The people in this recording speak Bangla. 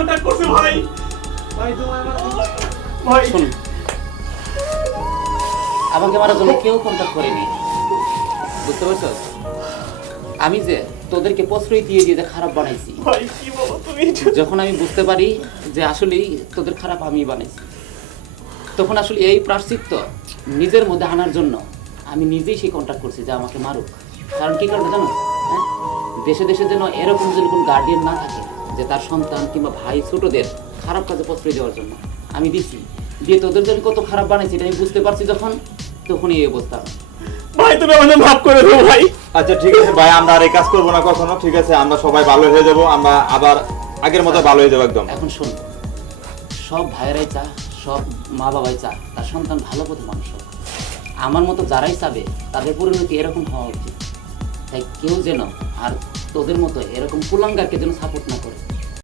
কন্টাক্ট করছে ভাই। ভাই তোমার ভাই শুন, আমাকে মারার জন্য কেউ কন্ট্যাক্ট করেনি, বুঝতে পারছস? আমি যে তোদেরকে প্রশ্রয় দিয়ে দিয়ে যে খারাপ বানাইছি, ভাই কি বলো তুমি? যখন আমি বুঝতে পারি যে আসলেই তোদের খারাপ আমি বানাইছি, তখন আসলে এই প্রায়শ্চিত্ত নিজের মধ্যে আনার জন্য আমি নিজেই সেই কন্ট্যাক্ট করছি যে আমাকে মারুক। কারণ কি কারণে জানো? হ্যাঁ, দেশে দেশে যেন এরকম যেন কোনো গার্ডিয়ান না থাকে যে তার সন্তান কিংবা ভাই ছোটদের খারাপ কাজে প্রশ্রয় দেওয়ার জন্য। আমি দিছি, দিয়ে তোদের জন্য কত খারাপ বানাইছি এটা আমি বুঝতে পারছি যখন, তখনই এই অবস্থা। ভাই তুমি আমাদের মাফ করে দাও ভাই। আচ্ছা ঠিক আছে ভাই, আমরা আর এই কাজ করবো না কখনো। ঠিক আছে, আমরা সবাই ভালো হয়ে যাব, আমরা আবার আগের মতো ভালো হয়ে যাবো একদম। এখন শোন, সব ভাইয়েরাই চা, সব মা বাবাই চা তার সন্তান ভালো পথে মানুষ হোক। আমার মতো যারাই চাবে তাদের পরিণতি এরকম হওয়া উচিত। তাই কেউ যেন আর তোদের মতো এরকম কুলাঙ্গারকে যেন সাপোর্ট না করে।